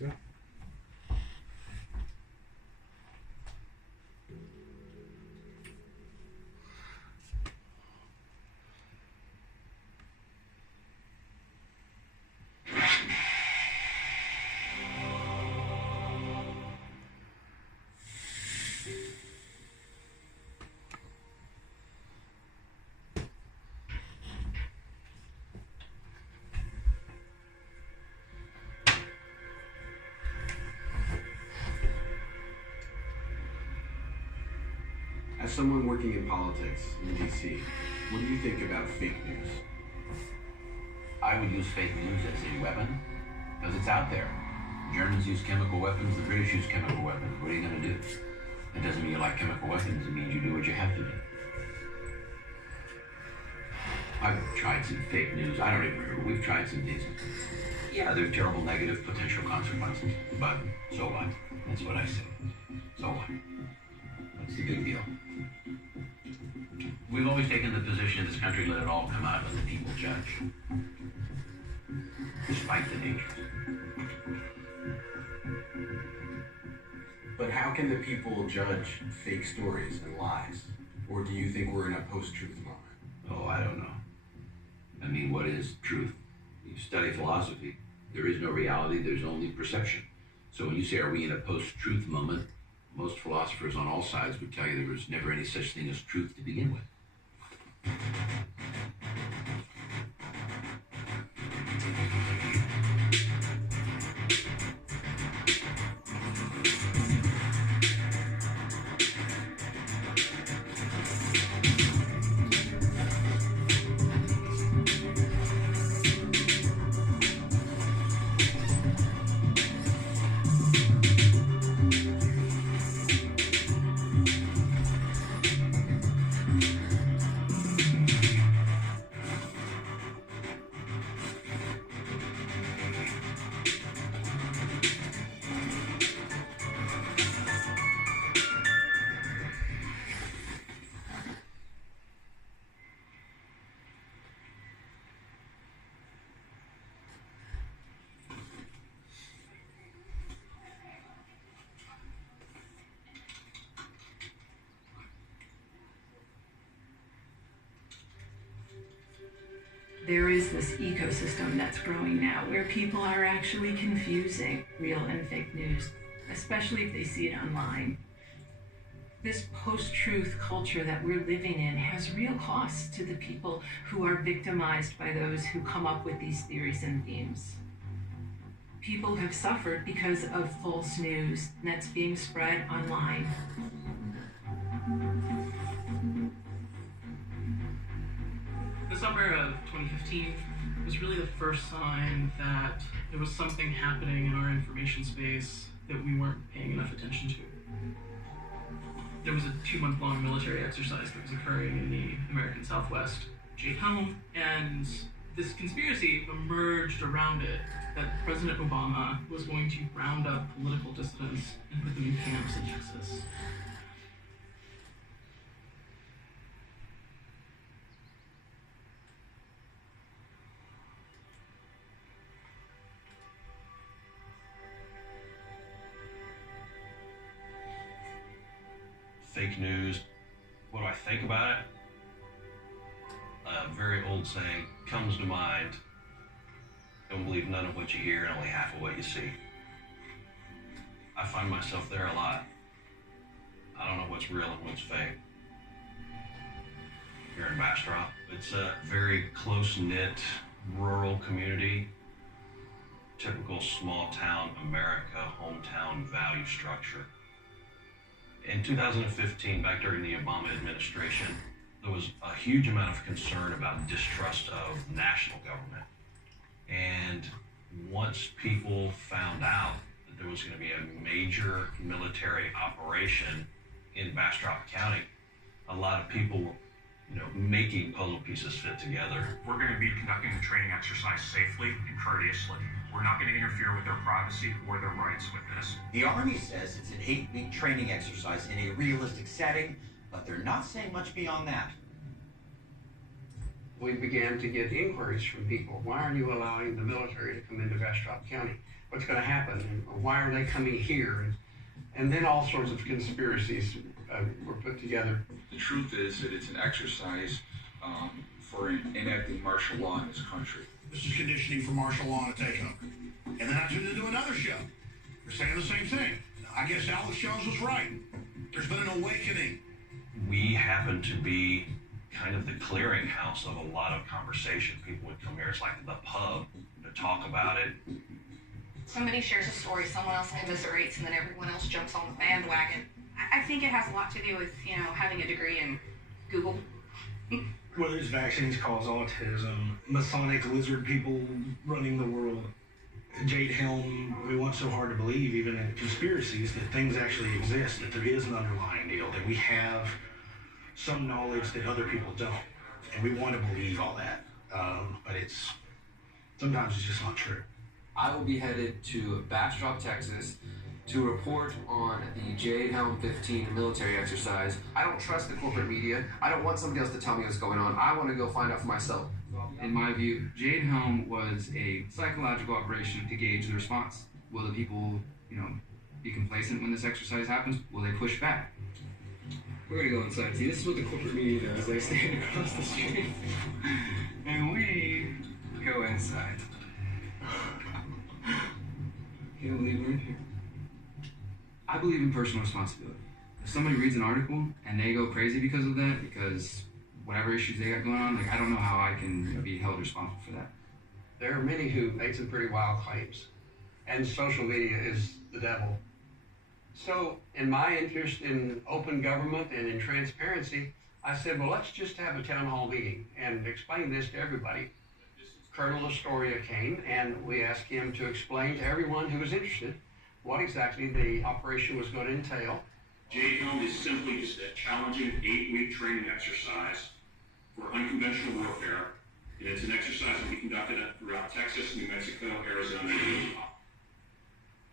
Yeah. As someone working in politics in DC, what do you think about fake news? I would use fake news as a weapon because it's out there. Germans use chemical weapons, the British use chemical weapons. What are you going to do? It doesn't mean you like chemical weapons, it means you do what you have to do. I've tried some fake news. I don't even remember. We've tried some things. Yeah, there's terrible negative potential consequences, but so what? That's what I say. So what? What's the big deal? We've always taken the position in this country, let it all come out, let the people judge. Despite the dangers. But how can the people judge fake stories and lies? Or do you think we're in a post-truth moment? Oh, I don't know. I mean, what is truth? You study philosophy. There is no reality, there's only perception. So when you say, are we in a post-truth moment, most philosophers on all sides would tell you there was never any such thing as truth to begin with. There is this ecosystem that's growing now where people are actually confusing real and fake news, especially if they see it online. This post-truth culture that we're living in has real costs to the people who are victimized by those who come up with these theories and themes. People have suffered because of false news that's being spread online. The summer of 2015 was really the first sign that there was something happening in our information space that we weren't paying enough attention to. There was a 2-month-long military exercise that was occurring in the American Southwest, Jake home, and this conspiracy emerged around it that President Obama was going to round up political dissidents and put them in camps in Texas. Fake news. What do I think about it? A very old saying comes to mind. Don't believe none of what you hear and only half of what you see. I find myself there a lot. I don't know what's real and what's fake. Here in Bastrop, it's a very close-knit rural community. Typical small town America, hometown value structure. In 2015, back during the Obama administration, there was a huge amount of concern about distrust of national government. And once people found out that there was going to be a major military operation in Bastrop County, a lot of people were, making puzzle pieces fit together. We're going to be conducting the training exercise safely and courteously. We're not going to interfere with their privacy or their rights with this. The Army says it's an 8-week training exercise in a realistic setting, but they're not saying much beyond that. We began to get inquiries from people. Why are you allowing the military to come into Bastrop County? what's going to happen, or why are they coming here, and then all sorts of conspiracies were put together. The truth is that it's an exercise for enacting martial law in this country. This is conditioning for martial law to take over. And then I tuned into another show. They're saying the same thing. I guess Alex Jones was right. There's been an awakening. We happen to be kind of the clearinghouse of a lot of conversation. People would come here, it's like the pub, to talk about it. Somebody shares a story, someone else commiserates, and then everyone else jumps on the bandwagon. I think it has a lot to do with, having a degree in Google. Whether it's vaccines cause autism, Masonic lizard people running the world, Jade Helm, we want so hard to believe, even in conspiracies, that things actually exist, that there is an underlying deal, that we have some knowledge that other people don't. And we want to believe all that. But sometimes it's just not true. I will be headed to Bastrop, Texas, to report on the Jade Helm 15 military exercise. I don't trust the corporate media. I don't want somebody else to tell me what's going on. I want to go find out for myself. In my view, Jade Helm was a psychological operation to gauge the response. Will the people, be complacent when this exercise happens? Will they push back? We're gonna go inside. See, this is what the corporate media does. They stand across the street. And we go inside. Can't believe we're in here. I believe in personal responsibility. If somebody reads an article and they go crazy because of that, because whatever issues they got going on, I don't know how I can be held responsible for that. There are many who make some pretty wild claims, and social media is the devil. So, in my interest in open government and in transparency, I said, well, let's just have a town hall meeting and explain this to everybody. Colonel Astoria came, and we asked him to explain to everyone who was interested what exactly the operation was going to entail. Jade Helm is simply just a challenging 8-week training exercise for unconventional warfare, and it's an exercise that we conducted throughout Texas, New Mexico, Arizona, and Utah.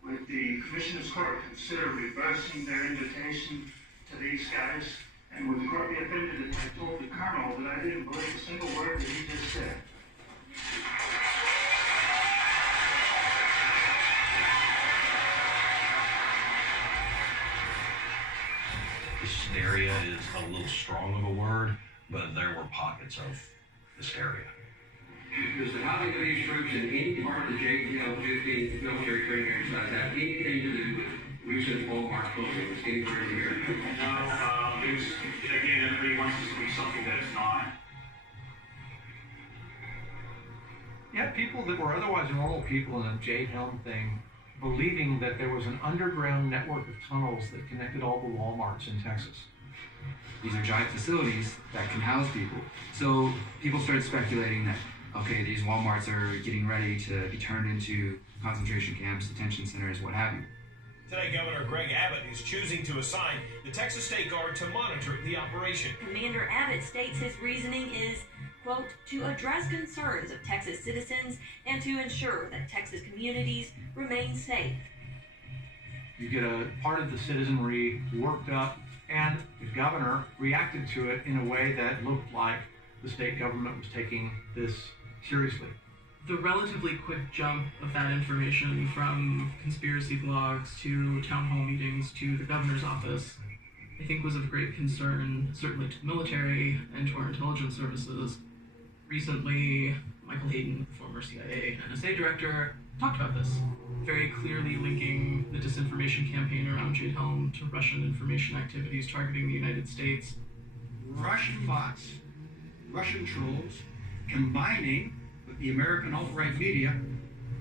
Would the Commissioner's Court consider reversing their invitation to these guys? And would the court be offended if I told the Colonel that I didn't believe a single word that he just said? Hysteria is a little strong of a word, but there were pockets of hysteria. Does the housing of these troops in any part of the JTL 15 military training exercise have anything to do with recent Walmart closings anywhere in the area? No, again, everybody wants this to be something that it's not. Yeah, people that were otherwise normal people in the Jade Helm thing, believing that there was an underground network of tunnels that connected all the Walmarts in Texas. These are giant facilities that can house people. So people started speculating that, okay, these Walmarts are getting ready to be turned into concentration camps, detention centers, what have you. Today, Governor Greg Abbott is choosing to assign the Texas State Guard to monitor the operation. Commander Abbott states his reasoning is, quote, to address concerns of Texas citizens and to ensure that Texas communities remain safe. You get a part of the citizenry worked up, and the governor reacted to it in a way that looked like the state government was taking this seriously. The relatively quick jump of that information from conspiracy blogs to town hall meetings to the governor's office, I think was of great concern, certainly to the military and to our intelligence services. Recently, Michael Hayden, the former CIA NSA director, talked about this, very clearly linking the disinformation campaign around Jade Helm to Russian information activities targeting the United States. Russian bots, Russian trolls, combining with the American alt-right media,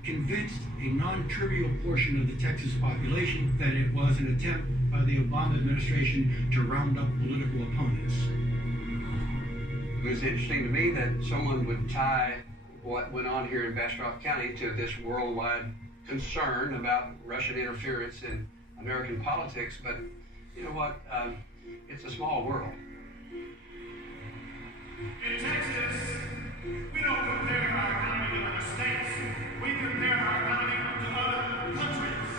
convinced a non-trivial portion of the Texas population that it was an attempt by the Obama administration to round up political opponents. It was interesting to me that someone would tie what went on here in Bastrop County to this worldwide concern about Russian interference in American politics, but you know what? It's a small world. In Texas, we don't compare our economy to other states. We compare our economy to other countries.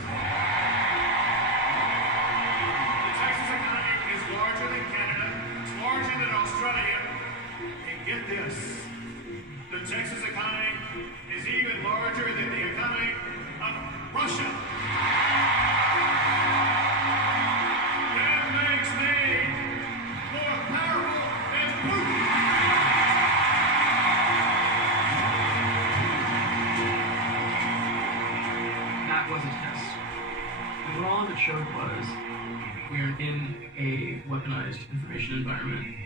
The Texas economy is larger than Canada. It's larger than Australia. And get this, the Texas economy is even larger than the economy of was a test. And what all of it showed was we're in a weaponized information environment.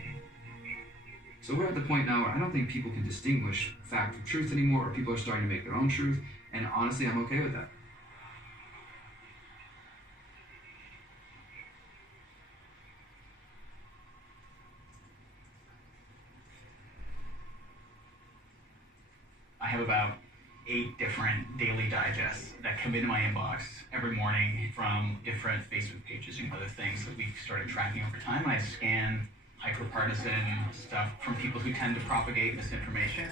So we're at the point now where I don't think people can distinguish fact from truth anymore, or people are starting to make their own truth, and honestly, I'm okay with that. I have about 8 different daily digests that come into my inbox every morning from different Facebook pages and other things that we've started tracking over time. I scan hyper-partisan stuff from people who tend to propagate misinformation.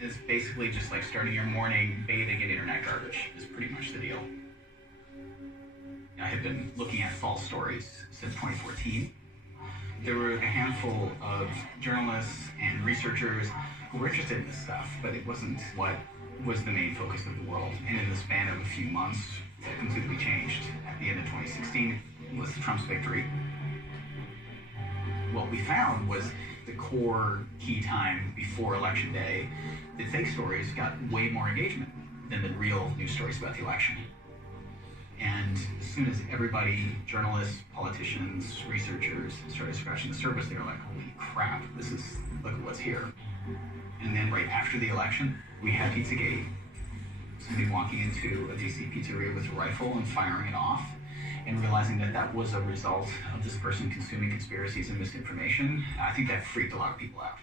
It's basically just like starting your morning bathing in internet garbage is pretty much the deal. I have been looking at false stories since 2014. There were a handful of journalists and researchers who were interested in this stuff, but it wasn't what was the main focus of the world. And in the span of a few months, that completely changed. At the end of 2016 was Trump's victory. What we found was the core key time before Election Day, the fake stories got way more engagement than the real news stories about the election. And as soon as everybody, journalists, politicians, researchers, started scratching the surface, they were like, holy crap, look at what's here. And then right after the election, we had Pizzagate. Somebody walking into a DC pizzeria with a rifle and firing it off, and realizing that that was a result of this person consuming conspiracies and misinformation. I think that freaked a lot of people out.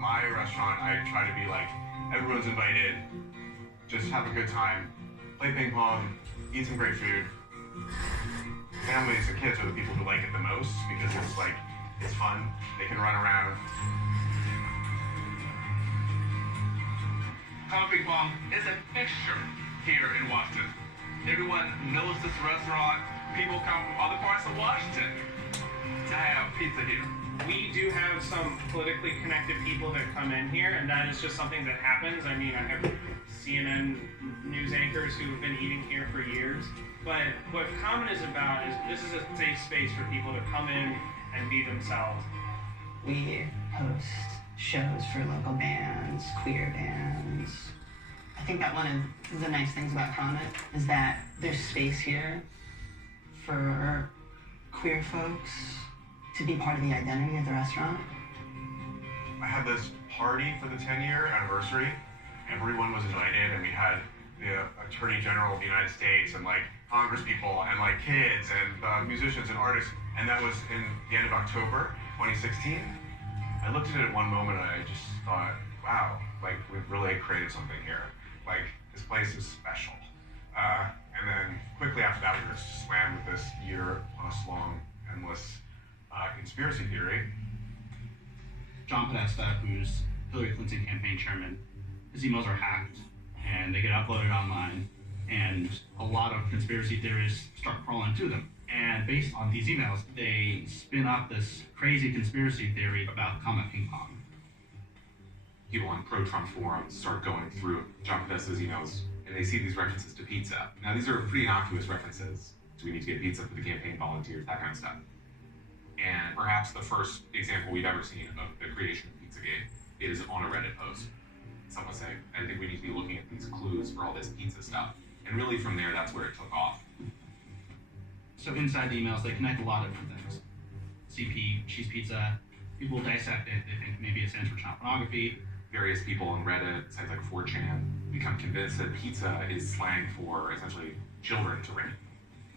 My restaurant, I try to be like, everyone's invited, just have a good time, play ping pong, eat some great food. Families and kids are the people who like it the most because it's like, it's fun, they can run around. Common Ping Pong is a fixture here in Washington. Everyone knows this restaurant. People come from other parts of Washington to have pizza here. We do have some politically connected people that come in here, and that is just something that happens. I mean, I have CNN news anchors who have been eating here for years. But what Common is about is this is a safe space for people to come in and be themselves. We host shows for local bands, queer bands. I think that one of the nice things about Common is that there's space here for queer folks to be part of the identity of the restaurant. I had this party for the 10-year anniversary. Everyone was invited, and we had the Attorney General of the United States and like Congress people and like kids and musicians and artists. And that was in the end of October 2016. I looked at it at one moment and I just thought, wow, like we've really created something here. Like this place is special. And then quickly after that, we were slammed with this year-plus long, endless conspiracy theory. John Podesta, who's Hillary Clinton campaign chairman, his emails are hacked and they get uploaded online, and a lot of conspiracy theorists start crawling to them. And based on these emails, they spin up this crazy conspiracy theory about Comet Ping Pong. People on pro-Trump forums start going through John Podesta's emails, and they see these references to pizza. Now, these are pretty innocuous references. Do we need to get pizza for the campaign volunteers, that kind of stuff. And perhaps the first example we've ever seen of the creation of Pizzagate is on a Reddit post. Someone say, I think we need to be looking at these clues for all this pizza stuff. And really from there, that's where it took off. So inside the emails, they connect a lot of different things. CP, cheese pizza, people dissect it, they think maybe it stands for child pornography. Various people on Reddit, sites like 4chan, become convinced that pizza is slang for essentially children to ring.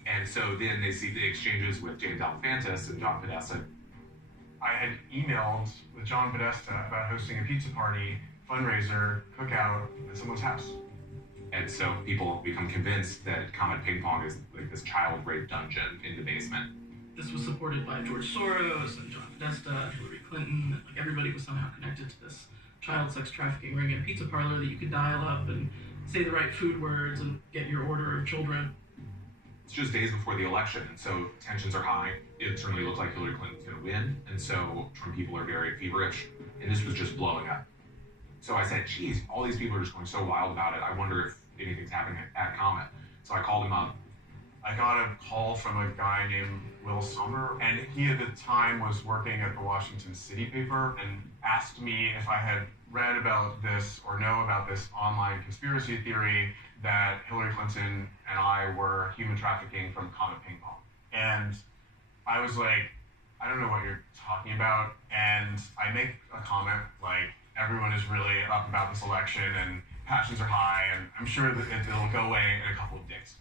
And so then they see the exchanges with James Alefantis and John Podesta. I had emailed with John Podesta about hosting a pizza party, fundraiser, cookout at someone's house. And so people become convinced that Comet Ping Pong is like this child rape dungeon in the basement. This was supported by George Soros and John Podesta, Hillary Clinton. Like everybody was somehow connected to this child sex trafficking ring and pizza parlor that you could dial up and say the right food words and get your order of children. It's just days before the election, and so tensions are high. It certainly looked like Hillary Clinton's going to win, and so Trump people are very feverish, and this was just blowing up. So I said, geez, all these people are just going so wild about it. I wonder if anything's happening at Comet. So I called him up, I got a call from a guy named Will Sommer, and he at the time was working at the Washington City paper and asked me if I had read about this or know about this online conspiracy theory that Hillary Clinton and I were human trafficking from Comet Ping Pong. And I was like, I don't know what you're talking about. And I make a comment like, everyone is really up about this election and passions are high, and I'm sure that it'll go away in a couple of days.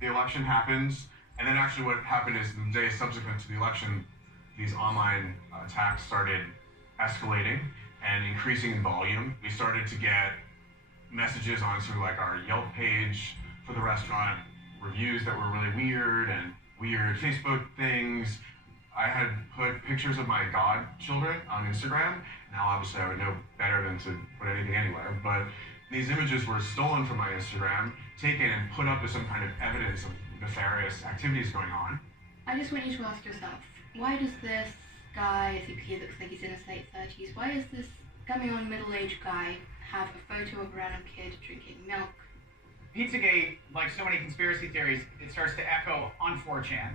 The election happens, and then actually what happened is the day subsequent to the election, these online attacks started escalating and increasing in volume. We started to get messages onto like our Yelp page for the restaurant, reviews that were really weird and weird Facebook things. I had put pictures of my godchildren on Instagram. Now, obviously, I would know better than to put anything anywhere, but these images were stolen from my Instagram, taken and put up as some kind of evidence of nefarious activities going on. I just want you to ask yourself, why does this guy, I think he looks like he's in his late 30s, why does this coming on middle-aged guy have a photo of a random kid drinking milk? Pizzagate, like so many conspiracy theories, it starts to echo on 4chan.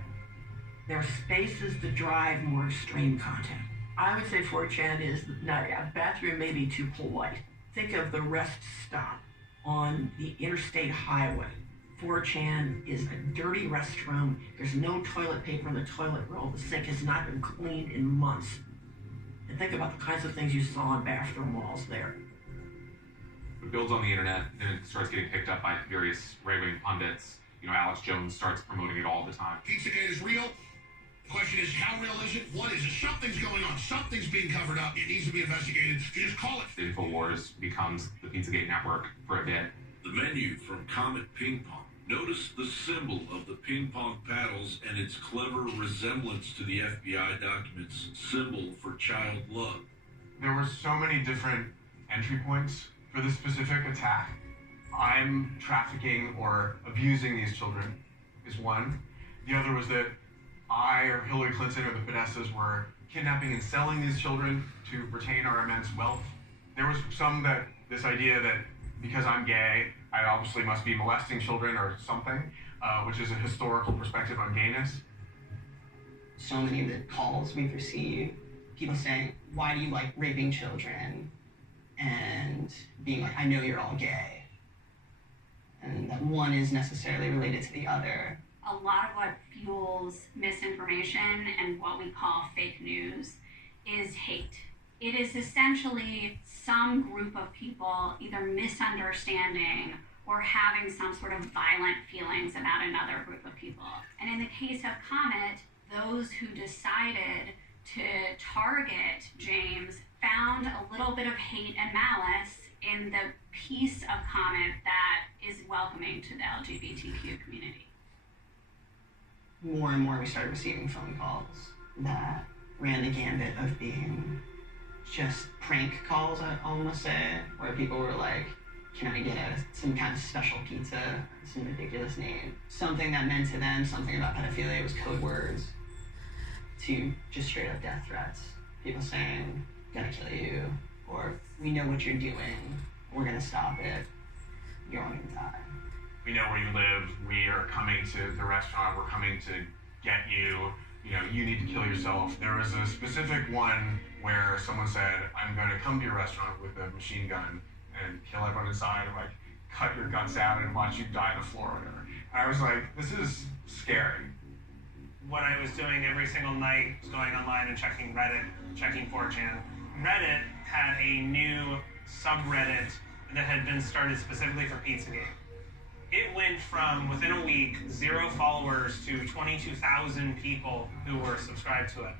There are spaces that drive more extreme content. I would say 4chan is, a bathroom may be too polite. Think of the rest stop on the interstate highway. 4chan is a dirty restroom. There's no toilet paper in the toilet roll. The sink has not been cleaned in months. And think about the kinds of things you saw on bathroom walls there. It builds on the internet, and it starts getting picked up by various right-wing pundits. You know, Alex Jones starts promoting it all the time. Pizzagate is real. The question is, how real is it? What is it? Something's going on. Something's being covered up. It needs to be investigated. You just call it. InfoWars becomes the Pizzagate network for a bit. The menu from Comet Ping Pong. Notice the symbol of the ping pong paddles and its clever resemblance to the FBI documents symbol for child love. There were so many different entry points for this specific attack. I'm trafficking or abusing these children is one. The other was that I or Hillary Clinton or the Podestas were kidnapping and selling these children to retain our immense wealth. There was this idea that because I'm gay, I obviously must be molesting children or something, which is a historical perspective on gayness. So many of the calls we've received, people saying, why do you like raping children? And being like, I know you're all gay. And that one is necessarily related to the other. A lot of what fuels misinformation and what we call fake news is hate. It is essentially some group of people either misunderstanding or having some sort of violent feelings about another group of people. And in the case of Comet, those who decided to target James found a little bit of hate and malice in the piece of Comet that is welcoming to the LGBTQ community. More and more we started receiving phone calls that ran the gambit of being just prank calls, I almost say, where people were like, can I get some kind of special pizza, some ridiculous name. Something that meant to them something about pedophilia was code words to just straight up death threats. People saying, gonna kill you, or we know what you're doing, we're gonna stop it, you're going to die. We know where you live, we are coming to the restaurant, we're coming to get you, you need to kill yourself. There was a specific one where someone said, I'm going to come to your restaurant with a machine gun and kill everyone inside and cut your guts out and watch you die on the floor or whatever. And I was like, this is scary. What I was doing every single night was going online and checking Reddit, checking 4chan. Reddit had a new subreddit that had been started specifically for Pizzagate. It went from, within a week, 0 followers to 22,000 people who were subscribed to it.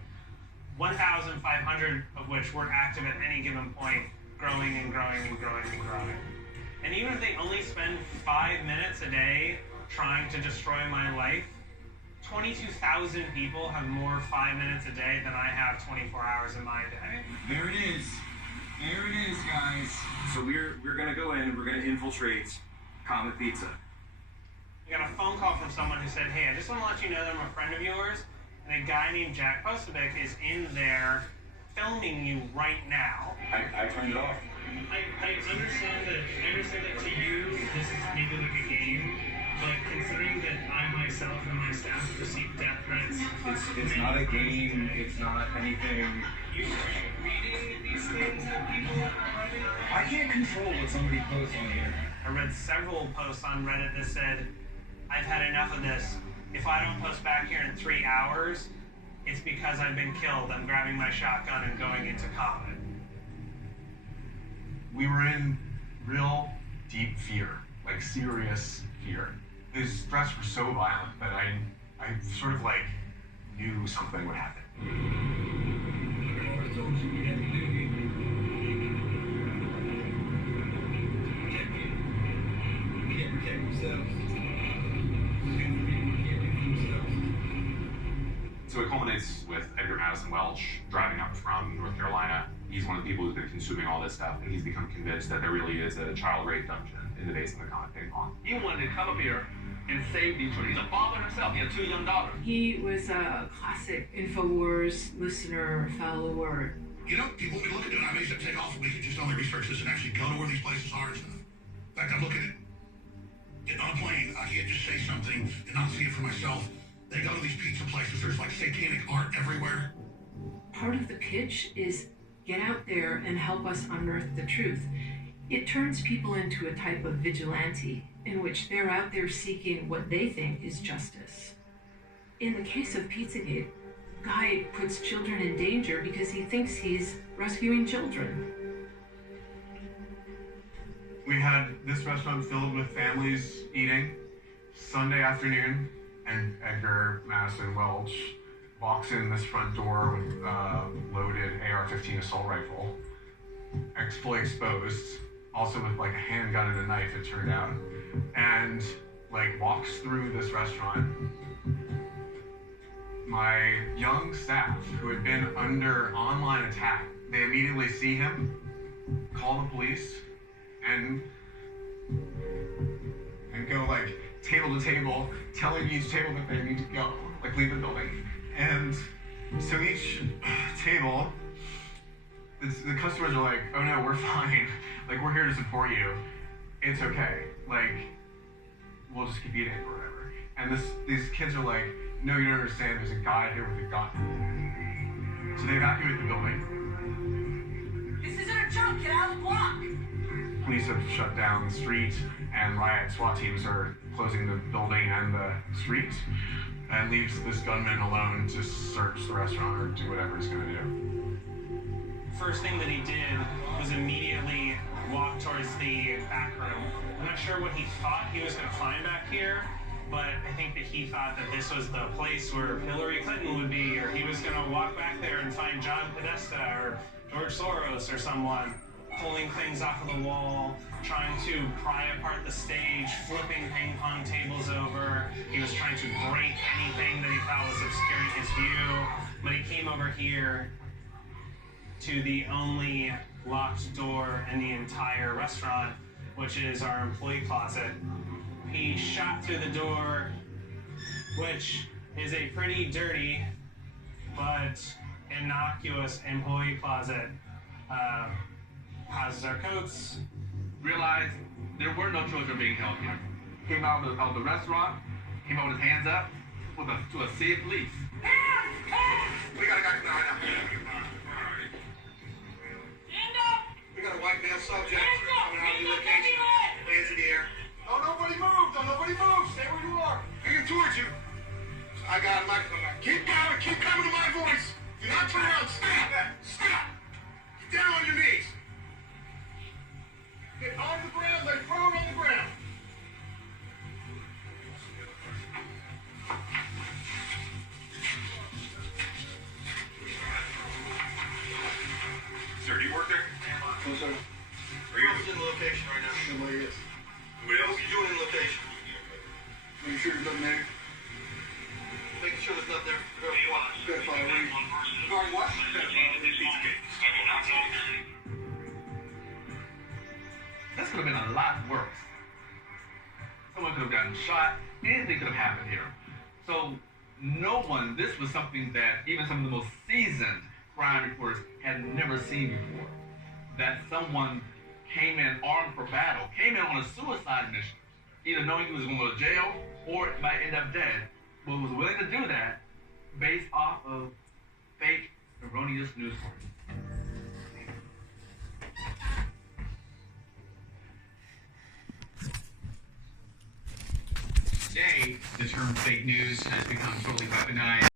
1,500 of which were active at any given point, growing and growing and growing and growing. And even if they only spend 5 minutes a day trying to destroy my life, 22,000 people have more 5 minutes a day than I have 24 hours in my day. There it is. There it is, guys. So we're gonna go in and we're gonna infiltrate Comet Pizza. I got a phone call from someone who said, hey, I just want to let you know that I'm a friend of yours, and a guy named Jack Posobiec is in there filming you right now. I turned it off. I understand that to you, this is maybe like a game, but considering that I myself staff have received death threats. It's not a game. It's not anything. Are you reading these things that people are writing? I can't control what somebody posts on the internet. I read several posts on Reddit that said, I've had enough of this. If I don't post back here in 3 hours, it's because I've been killed. I'm grabbing my shotgun and going into combat. We were in real deep fear, like serious fear. These threats were so violent that I sort of like knew something would happen. So it culminates with Edgar Madison Welch driving up from North Carolina. He's one of the people who's been consuming all this stuff, and he's become convinced that there really is a child rape dungeon in the base of the Comet Ping Pong. He wanted to come up here and save Detroit. He's a father himself. He had 2 young daughters. He was a classic InfoWars listener, follower. You know, people will be looking at it. I may take off a week and just only research this and actually go to where these places are and stuff. In fact, I'm looking at getting on a plane. I can't just say something and not see it for myself. They go to these pizza places. There's like satanic art everywhere. Part of the pitch is get out there and help us unearth the truth. It turns people into a type of vigilante in which they're out there seeking what they think is justice. In the case of Pizzagate, Guy puts children in danger because he thinks he's rescuing children. We had this restaurant filled with families eating. Sunday afternoon, and Edgar Madison Welch walks in this front door with a loaded AR-15 assault rifle, fully exposed, also with like a handgun and a knife, it turned out, and like walks through this restaurant. My young staff, who had been under online attack, they immediately see him, call the police, and go like table to table, telling each table that they need to go, like leave the building. And so each table, the customers are like, oh no, we're fine. Like, we're here to support you. It's okay. Like, we'll just keep eating or whatever. And these kids are like, no, you don't understand. There's a guy here with a gun. So they evacuate the building. This isn't a joke. Get out of the block. Police have shut down the street, and riot SWAT teams are closing the building and the street, and leaves this gunman alone to search the restaurant or do whatever he's gonna do. First thing that he did was immediately walk towards the back room. I'm not sure what he thought he was going to find back here, but I think that he thought that this was the place where Hillary Clinton would be, or he was going to walk back there and find John Podesta or George Soros or someone, pulling things off of the wall, trying to pry apart the stage, flipping ping pong tables over. He was trying to break anything that he thought was obscuring his view, but he came over here to the only locked door in the entire restaurant, which is our employee closet. He shot through the door, which is a pretty dirty but innocuous employee closet. Houses our coats. Realized there were no children being held here. Came out of the restaurant, came out with his hands up to a sea of police. We got a guy coming right now. We got a white male subject coming out of the location. Hands in the air. Don't nobody move. Don't nobody move. Stay where you are. Bringing towards you. I got him. Keep going. Keep coming to my voice. Do not turn around. Stop. Stop. Get down on your knees. Get on the ground. Lay prone on the ground. Sir, do you work there? No, sir. Are you in the location right now? Nobody is. What else are you doing in the location? Making sure there's nothing there. Making sure there's nothing there. Pedophile read. Regarding what? Pedophile read. This could have been a lot worse. Someone could have gotten shot. Anything could have happened here. So this was something that even some of the most seasoned crime reporters had never seen before. That someone came in armed for battle, came in on a suicide mission, either knowing he was going to go to jail or might end up dead, was willing to do that based off of fake, erroneous news stories. Today, the term fake news has become totally weaponized.